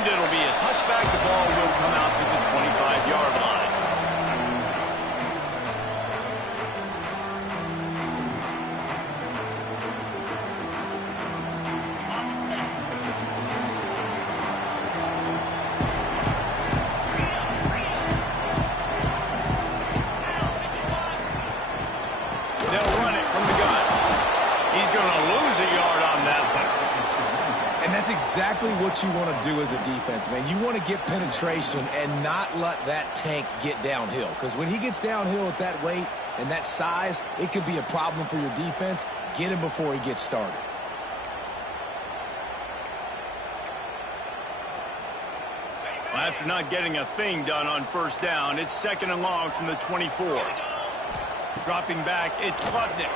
And it'll be a touchback. The ball will come out to the 25-yard line. Exactly what you want to do as a defense, man. You want to get penetration and not let that tank get downhill. Because when he gets downhill at that weight and that size, it could be a problem for your defense. Get him before he gets started. Well, after not getting a thing done on first down, it's 2nd and long from the 24. Dropping back, it's Klubnik.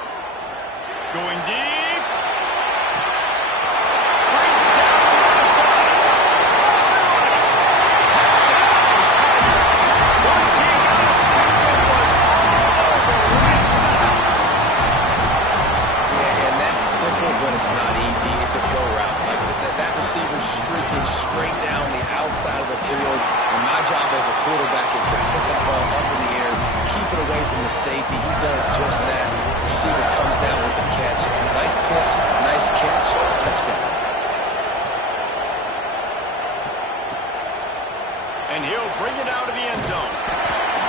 Going deep. But it's not easy. It's a go route. Like that receiver's streaking straight down the outside of the field. And my job as a quarterback is to put that ball up in the air, keep it away from the safety. He does just that. Receiver comes down with the catch. Nice pitch, nice catch, touchdown. And he'll bring it out of the end zone.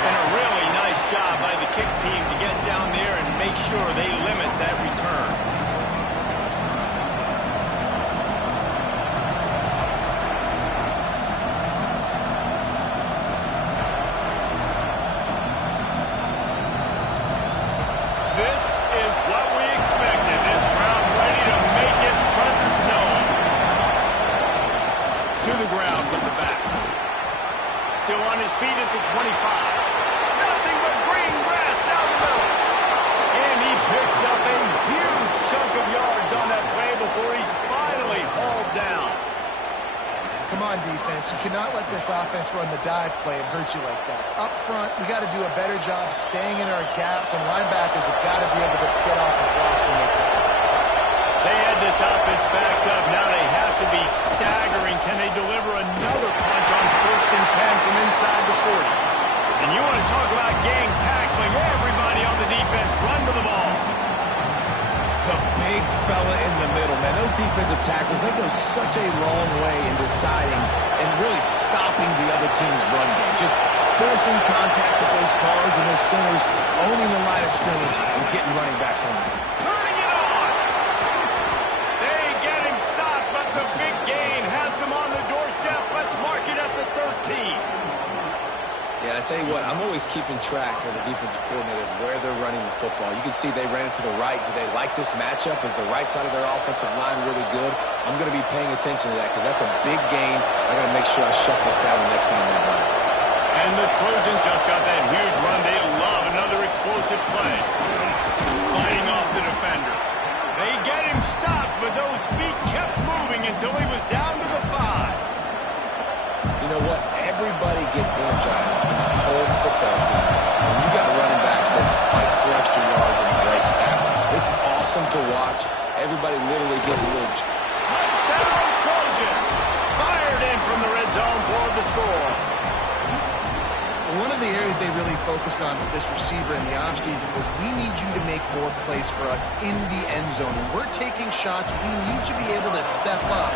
And a really nice job by the kick team to get down there and make sure they limit that return. Feet at the 25. Nothing but green grass down the middle. And he picks up a huge chunk of yards on that play before he's finally hauled down. Come on, defense. You cannot let this offense run the dive play and hurt you like that. Up front, we got to do a better job staying in our gaps, and linebackers have got to be able to get off the blocks and make tackles. They had this offense backed up. Now they have to be staggering. Can they deliver another punch on 1st and 10 from inside the 40? And you want to talk about gang tackling. Everybody on the defense run to the ball. The big fella in the middle, man. Those defensive tackles, they go such a long way in deciding and really stopping the other team's run game. Just forcing contact with those guards and those centers, owning the line of scrimmage and getting running backs on them. Turning it on. They get him stopped, but the big gain has them on the doorstep. Let's mark it at the 13. Yeah, I tell you what, I'm always keeping track as a defensive coordinator of where they're running the football. You can see they ran it to the right. Do they like this matchup? Is the right side of their offensive line really good? I'm going to be paying attention to that because that's a big gain. I got to make sure I shut this down the next time they run it. And the Trojans just got that huge run. They love another explosive play. Fighting off the defender. They get him stopped, but those feet kept moving until he was down to the 5. You know what? Everybody gets energized in the whole football team. When you got running backs that fight for extra yards and breaks tackles, it's awesome to watch. Everybody literally gets a little... Touchdown Trojans! Fired in from the red zone for the score. One of the areas they really focused on with this receiver in the offseason was we need you to make more plays for us in the end zone. When we're taking shots, we need you to be able to step up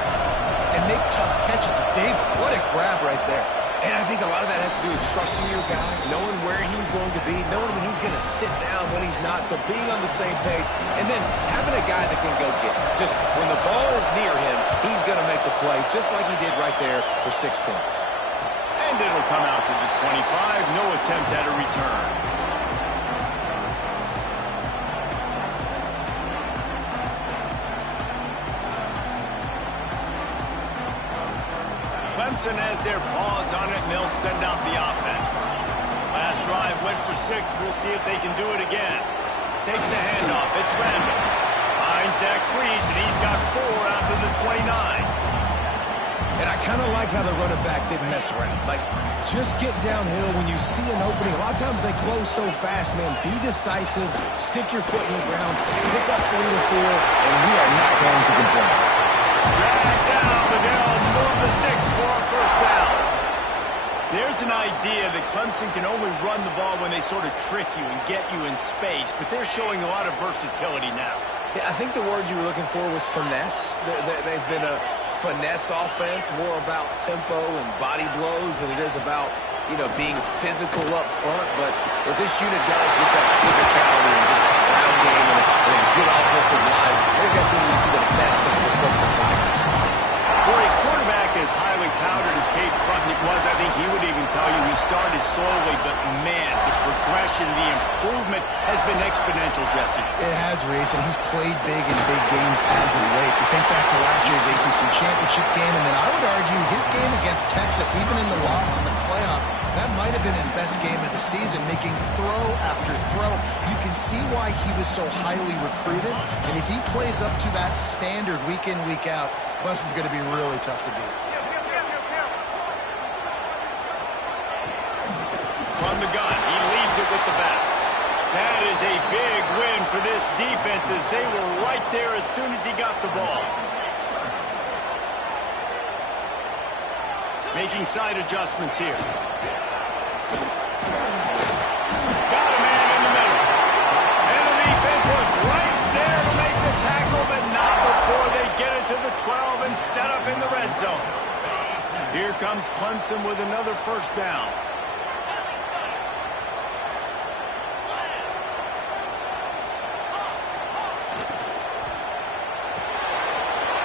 and make tough catches. David, what a grab right there. And I think a lot of that has to do with trusting your guy, knowing where he's going to be, knowing when he's going to sit down, when he's not. So being on the same page, and then having a guy that can go get him. Just when the ball is near him, he's going to make the play, just like he did right there for 6 points. And it'll come out to the 25. No attempt at a return. Clemson has their paws on it, and they'll send out the offense. Last drive went for 6. We'll see if they can do it again. Takes the handoff. It's Randall. Finds that crease, and he's got 4 out to the 29. And I kind of like how the running back didn't mess around. Like, just get downhill when you see an opening. A lot of times they close so fast, man. Be decisive. Stick your foot in the ground. Pick up 3 to 4, and we are not going to complain. Drag down, but they'll move the sticks for a Clemson can only run the ball when they sort of trick you and get you in space, but they're showing a lot of versatility now. Yeah, I think the word you were looking for was finesse. They've been a finesse offense, more about tempo and body blows than it is about, being physical up front. But if this unit does get that physicality and get that ground game and a good offensive line, I think that's when you see the best of the Clemson Tigers. For a quarterback as highly touted as Cade Klubnik was, I think he would even tell you he started slowly, but man, the progression, the improvement has been exponential, Jesse. It has, Reese, and he's played big in big games as of late. You think back to last year's ACC championship game, and then I would argue his game against Texas, even in the loss in the playoff, that might have been his best game of the season, making throw after throw. You can see why he was so highly recruited, and if he plays up to that standard week in, week out, Clemson's going to be really tough to beat. From the gun, he leaves it with the back. That is a big win for this defense as they were right there as soon as he got the ball. Making side adjustments here. Got a man in the middle. And the defense was right there to make the tackle, but not before they get it to the 12 and set up in the red zone. Here comes Clemson with another first down.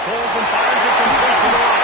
Pulls and fires it complete to the right.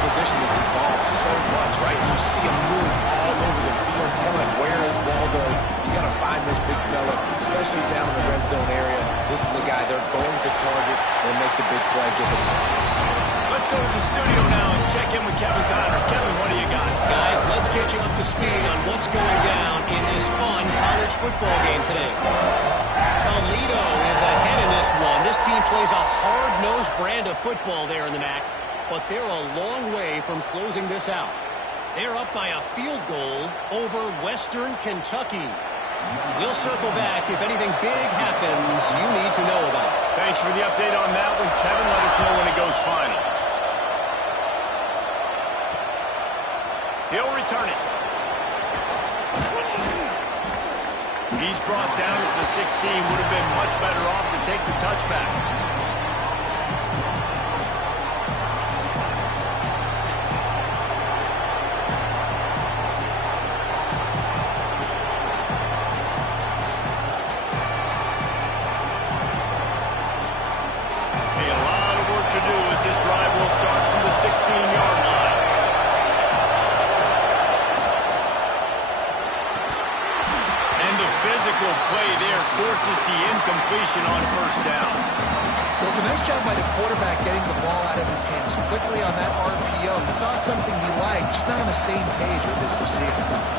Position that's evolved so much, right? You see him move all over the field. It's kind of like, where is Waldo? You got to find this big fella, especially down in the red zone area. This is the guy they're going to target and make the big play, get the touchdown. Let's go to the studio now and check in with Kevin Connors. Kevin, what do you got? Guys, let's get you up to speed on what's going down in this fun college football game today. Toledo is ahead in this one. This team plays a hard-nosed brand of football there in the MAC. But they're a long way from closing this out. They're up by a field goal over Western Kentucky. We'll circle back if anything big happens you need to know about. Thanks for the update on that one, Kevin. Let us know when it goes final. He'll return it. He's brought down at the 16. Would have been much better off to take the touchback. Play there forces the incompletion on first down. Well, it's a nice job by the quarterback getting the ball out of his hands quickly on that RPO. He saw something he liked, just not on the same page with his receiver.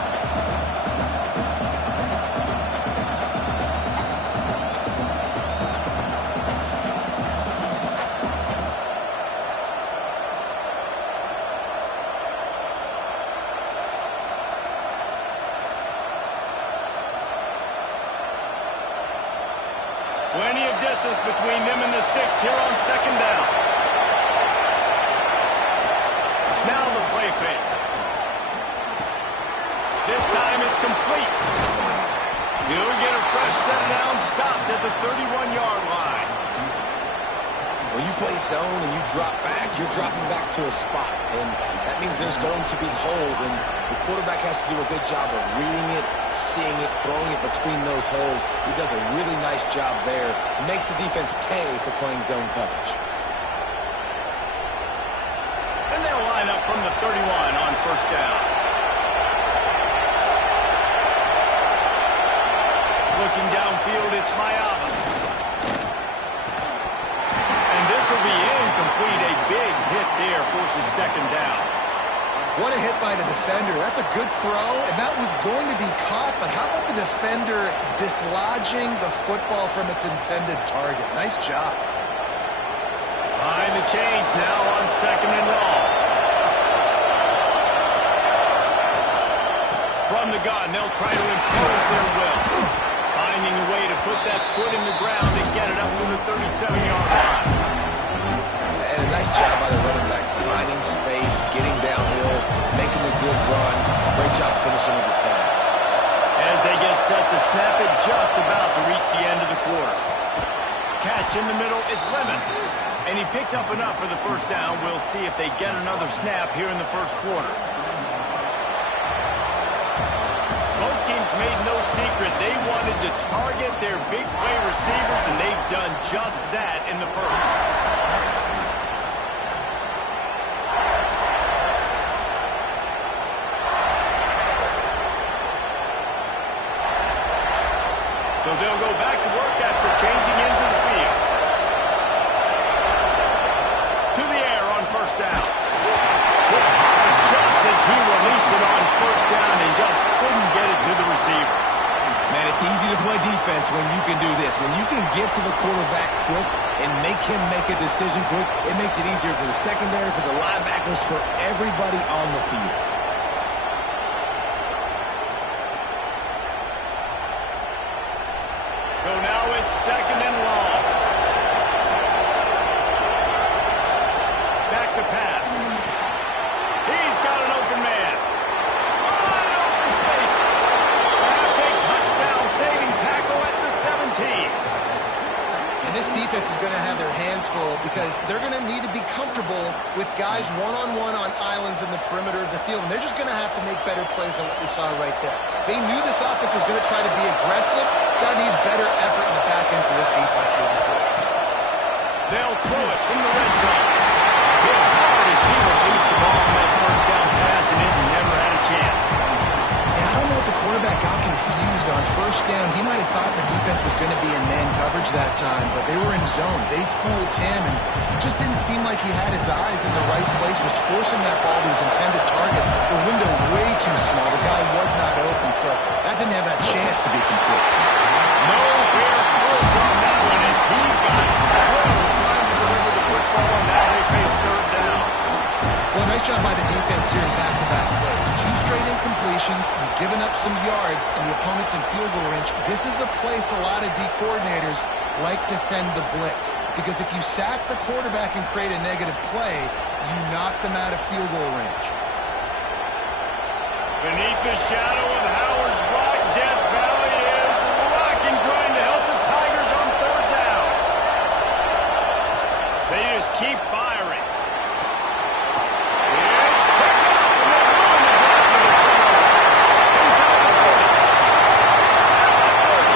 Plenty of distance between them and the sticks here on second down. Now the play fake. This time it's complete. He'll get a fresh set down, stopped at the 31-yard line. When you play zone and you drop back, you're dropping back to a spot. And that means there's going to be holes. And the quarterback has to do a good job of reading it, seeing it, throwing it between those holes. He does a really nice job there. Makes the defense pay for playing zone coverage. And they'll line up from the 31 on first down. Looking downfield, it's Mayaba. Will be incomplete. A big hit there forces second down. What a hit by the defender. That's a good throw, and that was going to be caught, but how about the defender dislodging the football from its intended target? Nice job. Behind the chains now on second and long. From the gun, they'll try to impose their will. finding a way to put that foot in the ground and get it up to the 37-yard line. And a nice job by the running back, finding space, getting downhill, making a good run. Great job finishing with his pads. As they get set to snap it, just about to reach the end of the quarter. Catch in the middle, it's Lemon. And he picks up enough for the first down. We'll see if they get another snap here in the first quarter. Both teams made no secret. They wanted to target their big play receivers, and they've done just that in the first. So they'll go back to work after changing into the field. To the air on first down. Just as he released it on first down and just couldn't get it to the receiver. Man, it's easy to play defense when you can do this. When you can get to the quarterback quick and make him make a decision quick, it makes it easier for the secondary, for the linebackers, for everybody on the field. So now it's second and long. Back to pass. He's got an open man. Wide open spaces. Perhaps a touchdown-saving tackle at the 17. And this defense is going to have their hands full because they're going to need to be comfortable with guys one-on-one on islands in the perimeter of the field. And they're just going to have to make better plays than what we saw right there. They knew this offense was going to try to be aggressive. Got to need better effort in the back end for this defense moving forward. They'll throw it from the red zone. Hit hard as he released the ball on that first down pass, and it never had a chance. Yeah, I don't know if the quarterback got confused on first down. He might have thought the defense was going to be in man coverage that time, but they were in zone. They fooled him and just didn't seem like he had his eyes in the right place, was forcing that ball to his intended target. The window way too small. The guy was not open, so that didn't have that chance to be complete. Nowhere close on that one as he got drilled trying to deliver the football, and now they face third down. Well, nice job by the defense here in back-to-back plays. 2 straight incompletions, you've given up some yards, and the opponent's in field goal range. This is a place a lot of D coordinators like to send the blitz, because if you sack the quarterback and create a negative play, you knock them out of field goal range. Beneath the shadow of Howard's Rock, Death Valley is rocking, trying to help the Tigers on third down. They just keep firing. It's picked up, and they're going to drop for the turnover. Inside the 40. At the 30.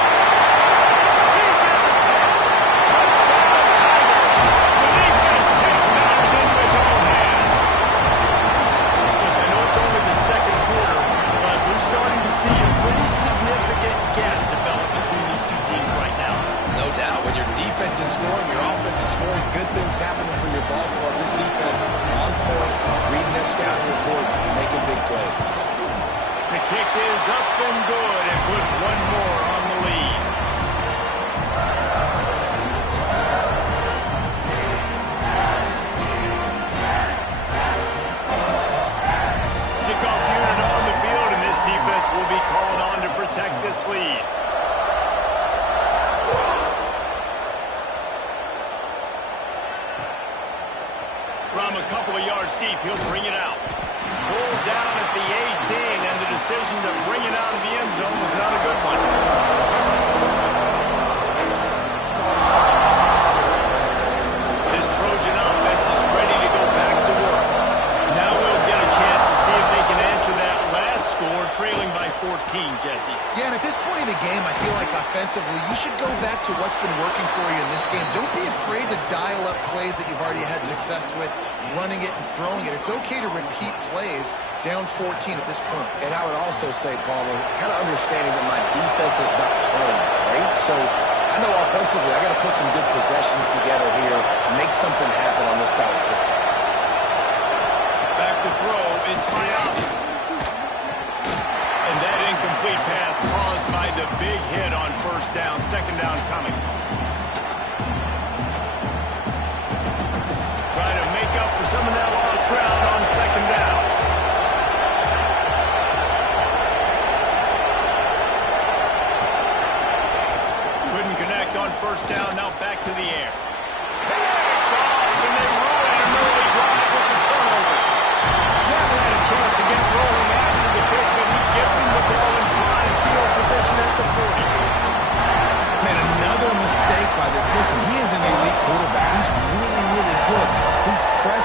He's at the 10. Touchdown, Tiger. The defense takes matters into its own hands. Look, I know it's only the second quarter, but we're starting to see a pretty significant gap develop between these two teams right now. No doubt. When your defense is scoring, your offense is scoring, good things happening for your ball club. This defense on point, reading their scouting report, making big plays. The kick is up and good and put one more on the lead. Kickoff unit on the field, and this defense will be called on to protect this lead. From a couple of yards deep, he'll bring it out. Pulled down at the 18, and the decision to bring it out of the end zone was not a good one. This Trojan offense is ready to go back to work. Now we'll get a chance to see if they can answer that last score, trailing by 14, Jesse. Yeah, and at this point in the game, I feel like offensively, you should go back to what's been working for you in this game. Don't be afraid to dial up plays that you've already had success with, running it and throwing it. It's okay to repeat plays down 14 at this point. And I would also say, Palmer, kind of understanding that my defense is not playing great, so I know offensively I got to put some good possessions together here, make something happen on this side of the football. Back to throw, it's Miami. And that incomplete pass caused by the big hit on first down, second down coming. Trying to make up for some of that lost ground on second down.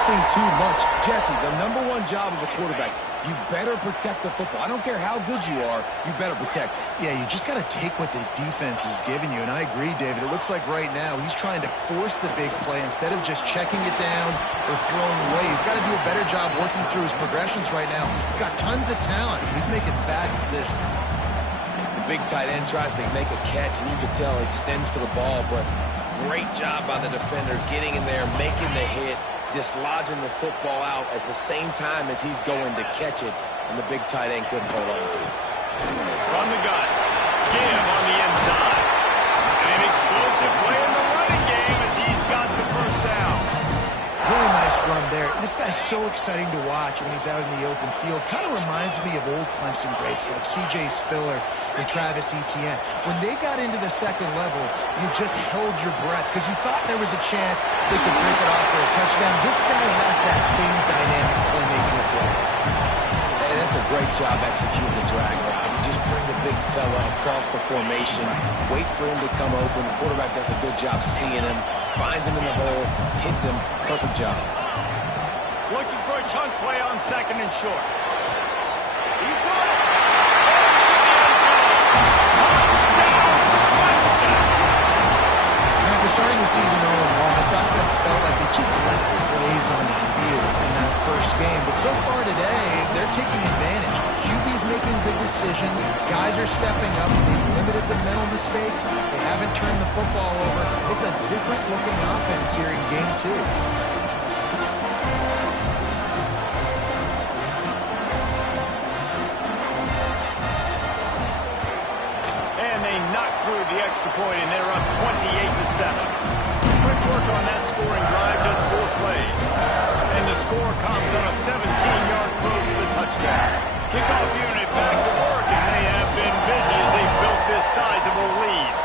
guessing too much. Jesse, the #1 job of a quarterback, you better protect the football. I don't care how good you are, you better protect it. Yeah, you just got to take what the defense is giving you, and I agree, David. It looks like right now he's trying to force the big play instead of just checking it down or throwing away. He's got to do a better job working through his progressions right now. He's got tons of talent. He's making bad decisions. The big tight end tries to make a catch, and you can tell he extends for the ball, but great job by the defender getting in there, making the hit, dislodging the football out at the same time as he's going to catch it, and the big tight end couldn't hold on to it. From the gun, Give on the inside. An explosive play in the running game as he's got the first down. Really nice run there. This guy's so exciting to watch when he's out in the open field. Kind of reminds me of old Clemson greats like C.J. Spiller and Travis Etienne. When they got into the second level, you just held your breath because you thought there was a chance they could break it off for a touchdown. This guy has that same dynamic playmaking ability. And that's a great job executing the drag route. You just bring the big fella across the formation, wait for him to come open. The quarterback does a good job seeing him, finds him in the hole, hits him. Perfect job. Looking for a chunk play on 2nd and short. He got it. Touchdown, Clemson. After starting the season 0-1, this offense felt like they just left plays on the field in that first game. But so far today, they're taking advantage. QB's making good decisions. Guys are stepping up. They've limited the mental mistakes. They haven't turned the football over. It's a different-looking offense here in Game 2. The extra point, and they're up 28-7. Quick work on that scoring drive, just 4 plays. And the score comes on a 17-yard throw for the touchdown. Kickoff unit back to work, and they have been busy as they built this sizable lead.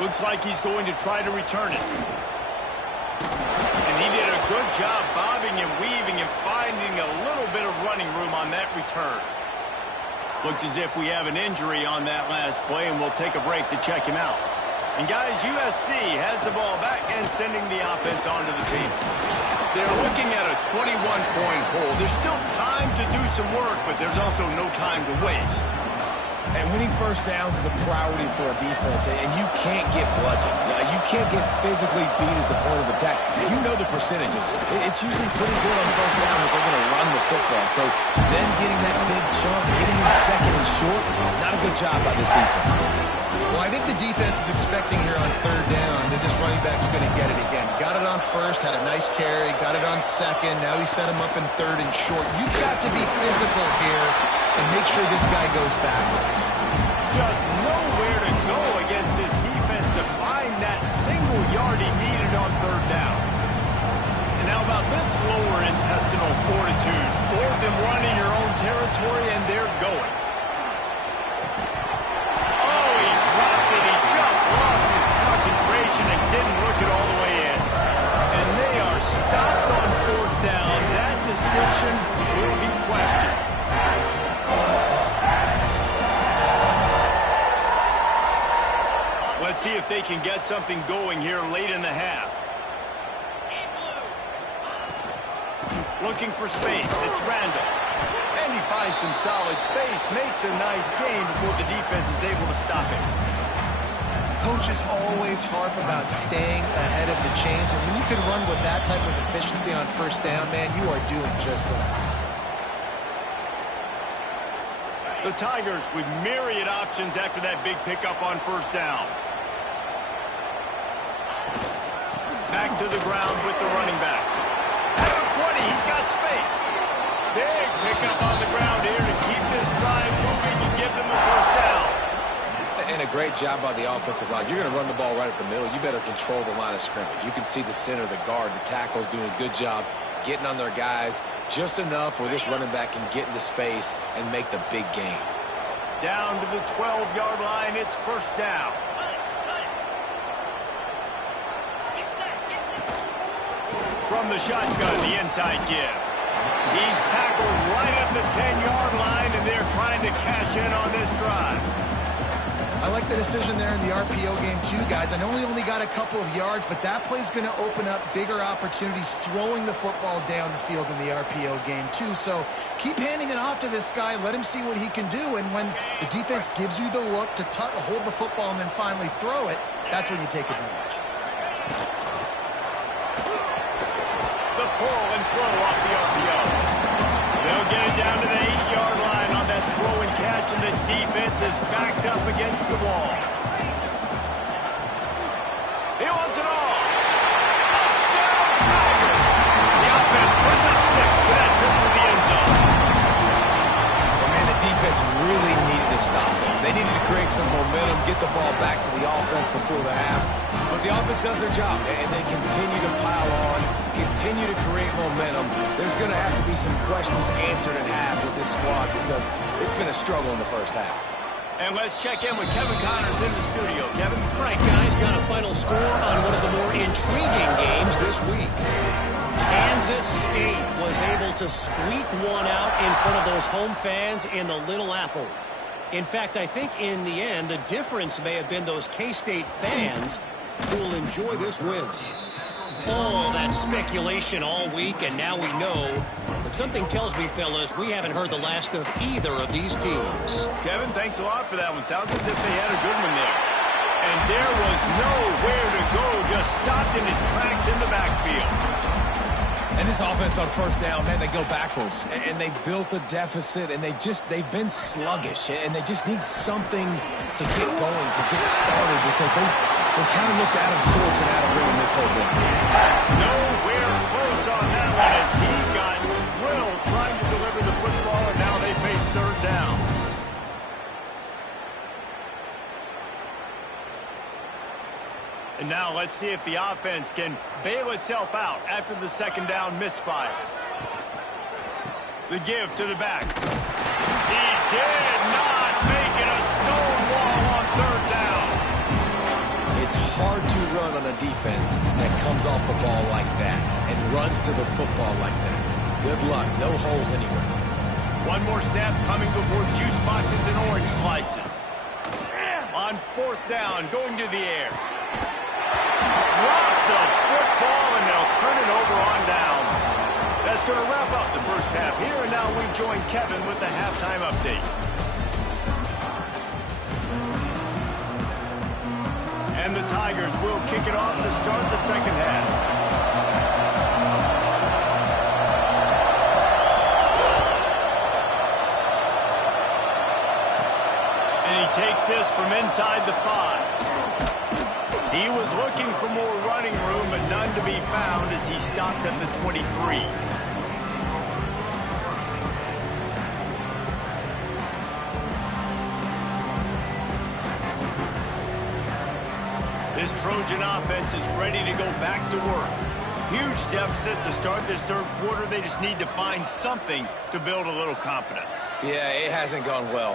Looks like he's going to try to return it. And he did a good job bobbing and weaving and finding a little bit of running room on that return. Looks as if we have an injury on that last play, and we'll take a break to check him out. And guys, USC has the ball back and sending the offense onto the field. They're looking at a 21-point hold. There's still time to do some work, but there's also no time to waste. And winning first downs is a priority for a defense, and you can't get bludgeoned. You can't get physically beat at the point of attack. You know the percentages. It's usually pretty good on first down that they're going to run the football. So then getting that big chunk, getting in 2nd and short, not a good job by this defense. Well, I think the defense is expecting here on 3rd down that this running back's going to get it again. He got it on 1st, had a nice carry, got it on 2nd. Now he set him up in 3rd and short. You've got to be physical here and make sure this guy goes backwards. Just nowhere to go against this defense to find that single yard he needed on 3rd down. And how about this lower intestinal fortitude? 4th and 1 in your own territory, and they're going. Oh, he dropped it. He just lost his concentration and didn't look it all the way in. And they are stopped on 4th down. That decision will be questioned. Let's see if they can get something going here late in the half. Looking for space. It's Randall. And he finds some solid space. Makes a nice gain before the defense is able to stop him. Coaches always harp about staying ahead of the chains. And when you can run with that type of efficiency on 1st down, man, you are doing just that. The Tigers with myriad options after that big pickup on 1st down. Back to the ground with the running back. At the 20, he's got space. Big pickup on the ground here to keep this drive moving and give them a 1st down. And a great job by the offensive line. You're going to run the ball right at the middle. You better control the line of scrimmage. You can see the center, the guard, the tackles doing a good job getting on their guys just enough where this running back can get into space and make the big gain. Down to the 12-yard line, it's 1st down. From the shotgun, the inside give. He's tackled right at the 10-yard line, and they're trying to cash in on this drive. I like the decision there in the RPO game too, guys. I know he only got a couple of yards, but that play's going to open up bigger opportunities throwing the football down the field in the RPO game too. So keep handing it off to this guy. Let him see what he can do. And when the defense gives you the look to hold the football and then finally throw it, that's when you take advantage. The pull and throw off the RPO. They'll get it down to the 8-yard line on that throw and catch, and the defense is backed up against the wall. He wants it all. Touchdown, Tiger. The offense puts up 6 for that trip to the end zone. And man, the defense really needed to stop them. They needed to create some momentum, get the ball back to the offense before the half. But the offense does their job, and they continue to pile on, continue to create momentum. There's going to have to be some questions answered at half with this squad because it's been a struggle in the first half. And let's check in with Kevin Connors in the studio. Kevin? All right, guys, got a final score on one of the more intriguing games this week. Kansas State was able to squeak one out in front of those home fans in the Little Apple. In fact, I think in the end, the difference may have been those K-State fans who will enjoy this win. All that speculation all week, and now we know. But something tells me, fellas, we haven't heard the last of either of these teams. Kevin, thanks a lot for that one. Sounds as if they had a good one there. And there was nowhere to go, just stopped in his tracks in the backfield. And this offense on first down, man, they go backwards. And they built a deficit, and they've been sluggish. And they just need something to get going, to get started, because they kind of looked out of sorts and out of rhythm this whole game. Nowhere close on that one as he got drilled trying to deliver the football, and now they face third down. And now let's see if the offense can bail itself out after the second down misfire. The give to the back. He did not make it a stone wall on third down. It's hard to run on a defense that comes off the ball like that and runs to the football like that. Good luck. No holes anywhere. One more snap coming before juice boxes and orange slices. On fourth down, going to the air. Drop the football, and they'll turn it over on downs. That's going to wrap up the first half here, and now we join Kevin with the halftime update. And the Tigers will kick it off to start the second half. And he takes this from inside the 5. He was looking for more running room, but none to be found as he stopped at the 23. This Trojan offense is ready to go back to work. Huge deficit to start this third quarter. They just need to find something to build a little confidence. Yeah, it hasn't gone well.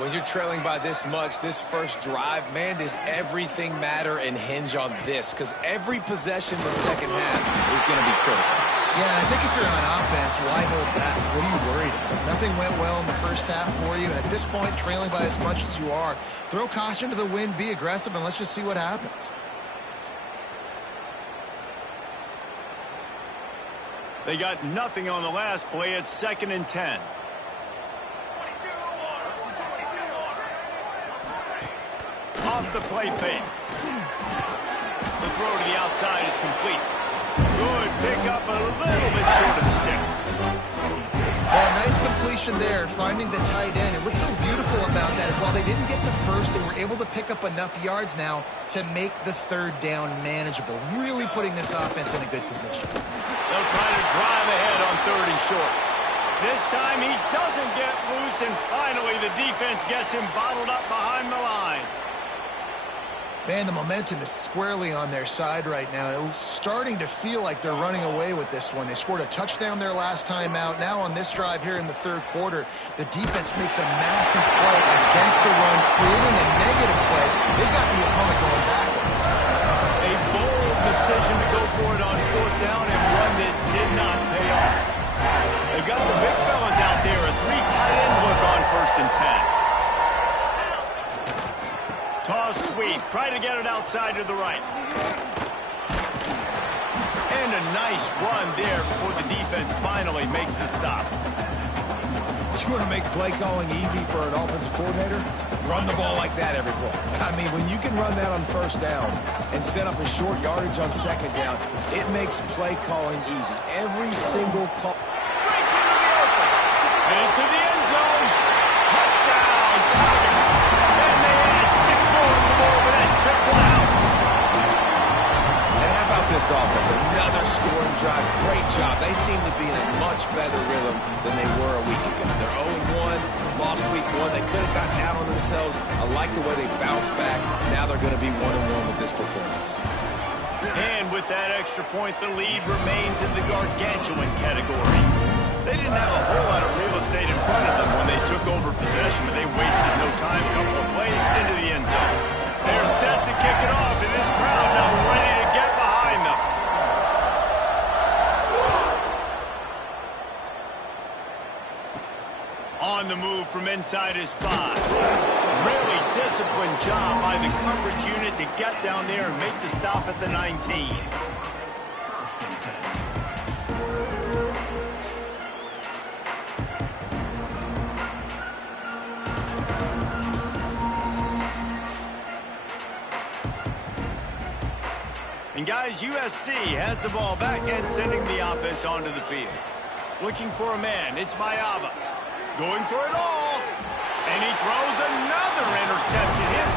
When you're trailing by this much, this first drive, man, does everything matter and hinge on this? Because every possession in the second half is going to be critical. Yeah, and I think if you're on offense, why hold back? What are you worried about? Nothing went well in the first half for you, and at this point, trailing by as much as you are, throw caution to the wind, be aggressive, and let's just see what happens. They got nothing on the last play. It's 2nd and 10. Off the play fake. The throw to the outside is complete. Good pickup, a little bit short of the sticks. Well, nice completion there, finding the tight end. And what's so beautiful about that is while they didn't get the first, they were able to pick up enough yards now to make the third down manageable. Really putting this offense in a good position. They'll try to drive ahead on 3rd and short. This time he doesn't get loose, and finally the defense gets him bottled up behind the line. Man, the momentum is squarely on their side right now. It's starting to feel like they're running away with this one. They scored a touchdown their last time out. Now on this drive here in the third quarter, the defense makes a massive play against the run, creating a negative play. They've got the opponent going backwards. A bold decision to go for it on 4th down, and one that did not pay off. They've got the big fellas out there, a 3 tight end look on 1st and 10. Try to get it outside to the right. And a nice run there before the defense finally makes the stop. You want to make play calling easy for an offensive coordinator? Run the ball like that every play. I mean, when you can run that on first down and set up a short yardage on second down, it makes play calling easy. Every single call. Breaks into the open. Into the end zone. Touchdown, Tigers. And they add 6 more to the board with that trip to the house. And how about this offense? Another scoring drive. Great job. They seem to be in a much better rhythm than they were a week ago. They're 0-1, lost week 1. They could have gotten out on themselves. I like the way they bounced back. Now they're going to be 1-1 with this performance. And with that extra point, the lead remains in the gargantuan category. They didn't have a whole lot of real estate in front of them when they took over possession, but they wasted no time. A couple of plays into the end zone. They're set to kick it off, and this crowd now ready to get behind them. On the move from inside his 5. Really disciplined job by the coverage unit to get down there and make the stop at the 19. And guys, USC has the ball back and sending the offense onto the field. Looking for a man, it's Mayaba. Going for it all. And he throws another interception. His